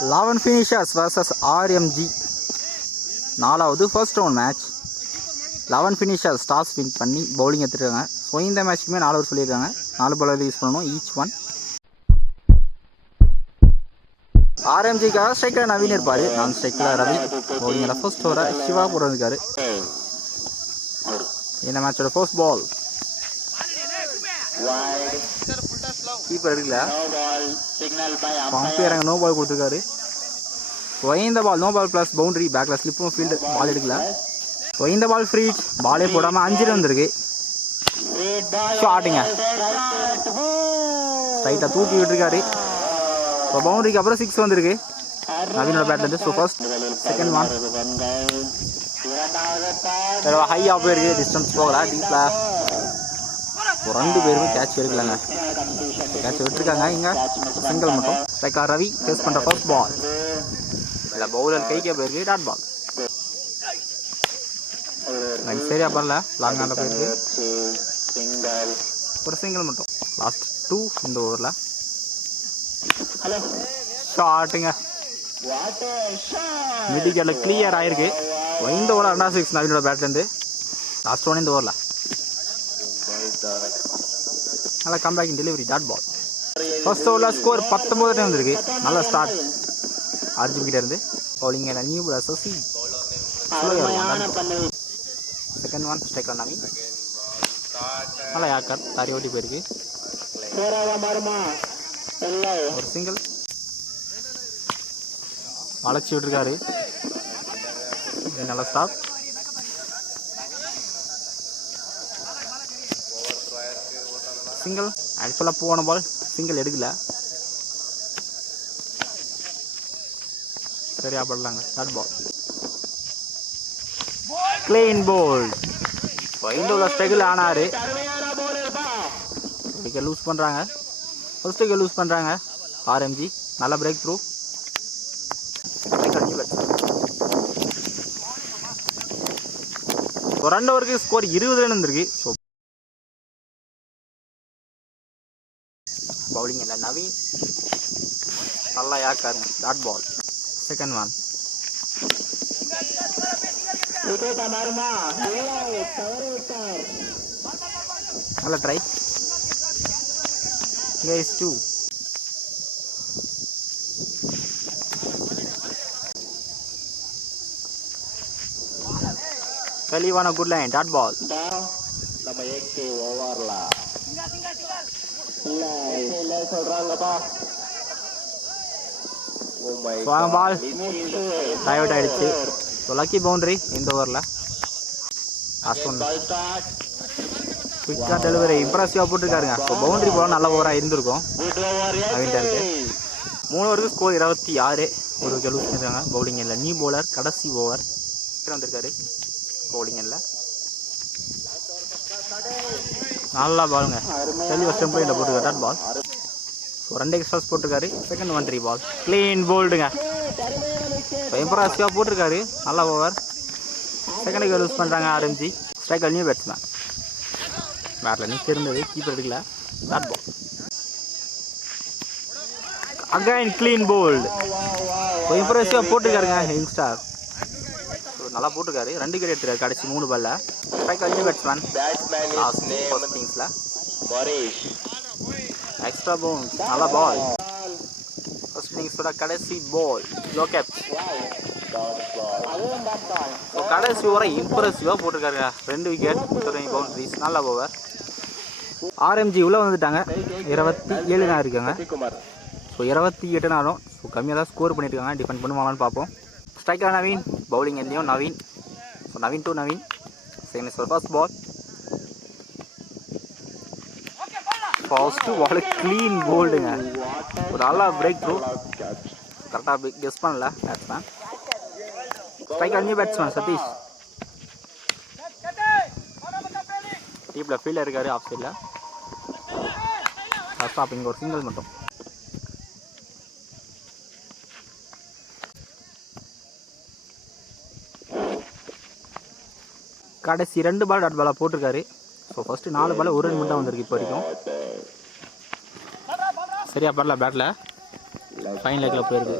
11 finishers versus RMG. நாலாவது first round match. 11 finishers toss win பண்ணி bowling எடுத்துருக்காங்க. So இந்த மேட்ச்க்குமே 4 ஓவர் சொல்லியிருக்காங்க. 4 பாலர் யூஸ் பண்ணணும் ஈச் ஒன். RMGக்காக ஸ்ட்ரைக்கில் நவீன் இருப்பார். நான் ஸ்ட்ரைக்கில் ரவி. பவுலிங்கில் ஃபர்ஸ்ட் ஓவரை சிவா போடுறதுக்காரு. இந்த மேட்சோட ஃபர்ஸ்ட் பால் கீப்பர் இருக்குல்ல பம்பேர் அங்கே நோ பால் கொடுத்துருக்காரு. ஸோ இந்த ball no ball plus boundary பேக்கில் ஸ்லிப்பும் ஃபீல்டு பால் எடுக்கல. ஸோ இந்த பால் ஃப்ரீ பாலே போடாமல் 5 ரன் வந்திருக்கு. ஷாட்டுங்க ஸ்ட்ரைட்டாக தூக்கி விட்டுருக்காரு. ஸோ பவுண்டரிக்கு அப்புறம் 6 வந்திருக்கு நவீனோட பேட்லேருந்து. ஸோ ஃபர்ஸ்ட் செகண்ட் ஒன் ஹையாக போயிருக்கு. டிஸ்டன்ஸ் போகல டீப்பில். ஸோ 2 பேருமே கேட்ச் எடுக்கலாங்க. கேட்ச் விட்டுருக்காங்க. இங்கே சிங்கிள் மட்டும். ஸ்ட்ரைக்கா ரவி ஃபேஸ் பண்ணுற ஃபர்ஸ்ட் பால் இல்லை பவுலர் கைக்கே போயிருக்கு. டாட் பால் சரியா பண்ணல. லாங் ஆனில் போயிருக்கு. ஒரு சிங்கிள் மட்டும். லாஸ்ட் 2 இந்த ஓவரில். ஷாட்டுங்க மிடிக்கரில் கிளியர் ஆகிருக்கு. இந்த ஓவர் 2 நவீனோட பேட்லேருந்து. லாஸ்ட் 1 இந்த ஓவரில். நல்லா comeback in delivery. Dot ball. First ஓவரில் ஸ்கோர் 19 வந்துருக்கு. நல்ல ஸ்டார்ட் RGB கிட்ட இருந்து. Bowling new Sasi. Second on strike Naveen. நல்லா யாக்கர் தாரி ஓட்டி போயிருக்கு. ஒரு சிங்கிள் வளைச்சி விட்டுருக்காரு. நல்லா ஸ்டாப். சிங்கிள் ஆக்சுவலாக போன பால் சிங்கிள் எடுக்கல. சரியா படலாங்க. டாட் பால் கிளீன் போல். இந்த உள்ள ஸ்ட்ரைக்கில் ஆனார். விக்கெட் லூஸ் பண்ணுறாங்க. ஃபர்ஸ்ட் விக்கெட் லூஸ் பண்ணுறாங்க RMG. நல்ல பிரேக் த்ரூ. ஒரு 2 ஓவருக்கு ஸ்கோர் 20 ரன் வந்துருக்கு. ஸோ பவுலிங் இல்லை நவீன். நல்லா யாக்காருங்க. Dot ball. செகண்ட் ஒன் நல்ல ட்ரை. கேஸ் 2. தெளிவான good line. Dot ball. Ball diverted ஆயிடுச்சு. ஸோ லக்கி பவுண்டரி இந்த ஓவரில். லாஸ்ட் ஒன் குயிக்காக டெலிவரி இம்ப்ரெசிவாக போட்டுருக்காருங்க. ஸோ பவுண்டரி போல நல்ல ஓவராக இருந்திருக்கும் நவீன்டாருக்கு. 3 ஓவருக்கு ஸ்கோர் 26. ஒரு விக்கெட் லூஸ் பண்ணிருக்காங்க. பவுலிங் இல்லை நியூ பவுலர் கடைசி ஓவர் வந்திருக்காரு. பவுலிங் இல்லை நல்லா பாலுங்க. தெளிவாக ஸ்டெம்பில் போட்டுருக்காரு. Dot ball. ஸோ 2 எக்ஸ்ட்ராஸ் போட்டிருக்காரு. செகண்ட் ஒன் 3 பால் கிளீன் போல்டுங்க. இம்ப்ரெசிவாக போட்டிருக்காரு. நல்ல ஓவர். செகண்ட் விக்கெட் லூஸ் பண்ணுறாங்க RMG. Striker new batsman. பேட்டில் நிற்க இருந்தது கீப்பர் எடுக்கல. Dot ball again clean bowled. இம்ப்ரெசிவாக போட்டிருக்காருங்க யங்ஸ்டார். நல்லா போட்டிருக்காரு. 2 விக்கெட் எடுத்துருக்காரு கடைசி 3 பால்ல. Striker new batsman. Extra bounce. நல்ல பால். ஃபர்ஸ்ட் இன்னிங்ஸோட கடைசி பால் லோ கேப். ஸோ கடைசி ஓவரை இம்ப்ரெசிவாக போட்டிருக்காருங்க. 2 விக்கெட் பவுண்டரிஸ். நல்ல ஓவர். RMG உள்ளே வந்துட்டாங்க. 27 நாள் இருக்காங்க. ஸோ 28 நாளும் ஸோ கம்மியாக தான் ஸ்கோர் பண்ணியிருக்காங்க. டிஃபெண்ட் பண்ணுவாங்கன்னு பார்ப்போம். ஸ்ட்ரைக்கர் நவீன். பவுலிங் எல்லையும் Naveen. So Naveen to Naveen. Second first ball first ball clean போல்டுங்க. ஒரு நல்லா பிரேக் த்ரூ. கரெக்டாக கெஸ் பண்ணல batsman. Striker new batsman Sathish. டீப்பில் ஃபீல்டில் இருக்காரு. ஆஃப் சைடில் ஸ்டாப். இங்கே ஒரு சிங்கிள் மட்டும். கடைசி 2 பால் டாட் பாலாக போட்டிருக்காரு. ஸோ ஃபர்ஸ்ட்டு 4 பால் 1 ரன் மட்டும் தான் வந்திருக்கு இப்போ வரைக்கும். சரியா பரல பேட்டில் ஃபைன் லெக்கில் போயிருக்கு.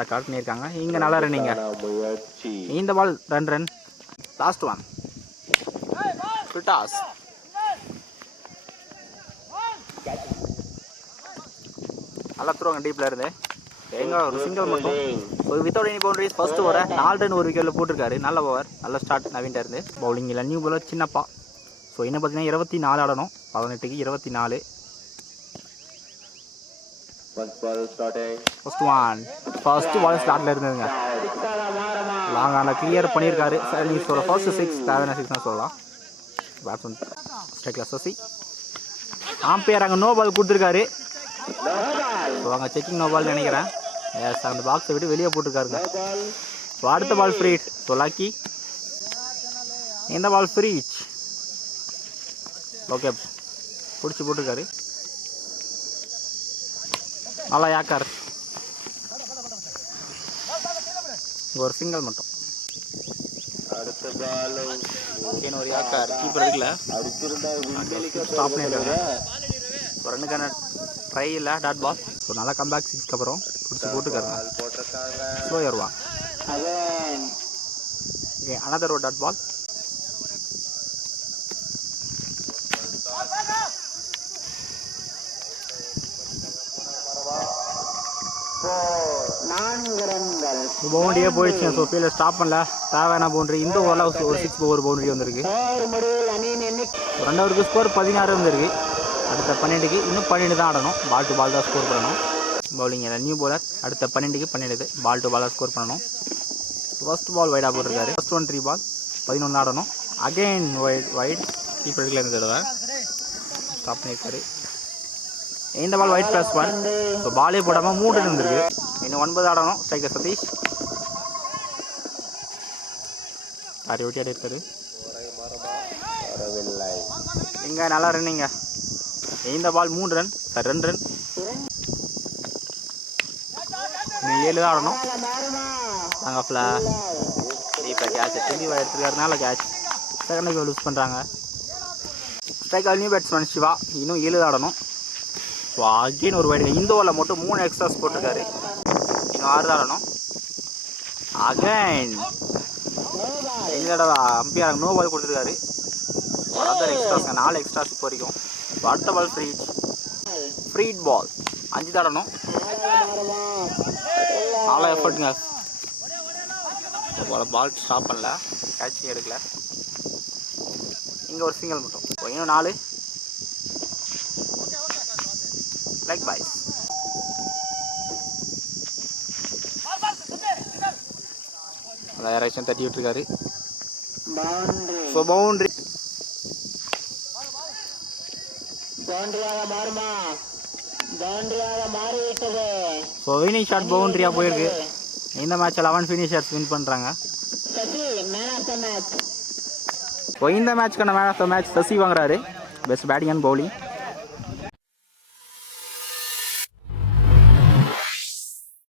ரெக்கார்ட் பண்ணியிருக்காங்க. இங்கே நல்லா ரன்னிங்க. இந்த பால் 2 ரன். Last one toss. நல்லா த்ரோங்க டீப்பில் இருந்து எங்க ஒரு சிங்கிள் மட்டும். ஒரு வித்தவுட் எனி பவுண்டரிஸ் ஃபர்ஸ்ட் ஓவரை 4 ரன் ஒரு விக்கெட்டில் போட்டிருக்காரு. நல்ல ஓவர், நல்ல ஸ்டார்ட் நவீன்ட்ட இருந்து. பவுலிங்கில் நியூ பவுலர் சின்னப்பா. ஸோ என்ன பார்த்தீங்கன்னா 24 ஆடணும், 18க்கு 24. ஃபர்ஸ்ட் பால் ஸ்டார்ட்ல இருந்ததுங்க. லாங்கான கிளியர் பண்ணியிருக்காரு. சரி சொல்ல ஃபர்ஸ்ட் 6 தேவையான 6 சொல்லலாம். பேட்ஸ்மேன் ஸ்ட்ரைக்கில் சசி. ஆம்பியர் அங்கே நோ பால் கொடுத்துருக்காரு. ஸோ அங்கே செக்கிங் நோ பால் நினைக்கிறேன். எஸ், அந்த பாக்ஸை விட்டு வெளியே போட்டிருக்காருங்க. ஸோ அடுத்த பால் ஃப்ரீ. ஸோ லக்கி இந்த பால் ஃப்ரீ. ஓகே, பிடிச்சி போட்டிருக்காரு. நல்லா யாக்கார். ஒரு சிங்கிள் மட்டும். ஒரு யாக்கார் கீப்பர் இருக்குல்ல, ஸ்டாப் பண்ணியிருக்காங்க. ஒரு ரன்னுக்கான ட்ரை இல்லை, டாட் பால். ஸோ நல்லா கம்பேக் 6க்கு அப்புறம் பிடிச்சி போட்டுருக்காருங்க. ஸ்லோ ஏறுவா. ஓகே, அனதர் ஒரு டாட் பால். பவுண்டரியே போயிடுச்சு. ஸோ ஃபீல்டர் ஸ்டாப் பண்ணல. தேவையான பவுண்டரி. இந்த ஓவரில் ஒரு 6 ஒரு பவுண்டரி வந்திருக்கு. 2 ஓவருக்கு ஸ்கோர் 16 வந்திருக்கு. அடுத்த 12க்கு இன்னும் 12 தான் ஆடணும். பால் டு பால் தான் ஸ்கோர் பண்ணணும். Bowling new bowler. அடுத்த 12க்கு 12 பால் டு பால் தான் ஸ்கோர் பண்ணணும். ஃபர்ஸ்ட் பால் வைடாக போட்டிருக்காரு. ஃபர்ஸ்ட் 3 பால் 11 ஆடணும். Again white. கீப்பர் எடுக்கல இருந்த தடவை ஸ்டாப் பண்ணியிருக்காரு. இந்த பால் ஒயிட் +1. ஸோ பாலே போடாமல் 3 இருந்திருக்கு. இன்னும் 9 ஆடணும். ஸ்ட்ரைக்கர் சதீஷ் ஆடி ஓட்டி ஆடி இருக்காரு. இங்கே நல்லா ரன்னிங்க. இந்த பால் 3 ரன், சார் 2 ரன். இன்னும் 7 தான் ஆடணும். நாங்கள் இப்போ கேட்ச் திரும்பி எடுத்துருக்காருனால கேட்ச் செகண்ட் லூஸ் பண்ணுறாங்க. Striker new batsman Siva. இன்னும் 7 தான் ஆடணும். ஸோ அகெயின் ஒரு வைடுங்க. இந்த ஓவரில் மட்டும் 3 எக்ஸ்ட்ராஸ் போட்டிருக்காரு. இன்னும் 6 தான் ஆடணும். அகைன் இந்த தடவை அம்பையர் நோ பால் கொடுத்துருக்காரு. அதர் எக்ஸ்ட்ராஸ்ங்க, 4 எக்ஸ்ட்ராஸ் இப்போ வரைக்கும். அடுத்த பால் ஃப்ரீட் பால் 5 தான் ஆடணும். நல்லா எஃபர்ட்டுங்க. பால் ஸ்டாப் பண்ணல, கேட்சிங் எடுக்கல. இங்கே ஒரு சிங்கிள் மட்டும். இன்னும் 4 லைக் பாய்ஸ். டைரக்ஷன் தட்டி விட்டுருக்காரு. So boundary. So winning shot பவுண்டரியாக போயிருக்கு. இந்த மேட்ச் 11 ஃபினிஷர்ஸ் வின் பண்ணுறாங்க. ஸோ இந்த மேட்ச்க்கான man of the match Sasi வாங்குறாரு. Best batting and bowling.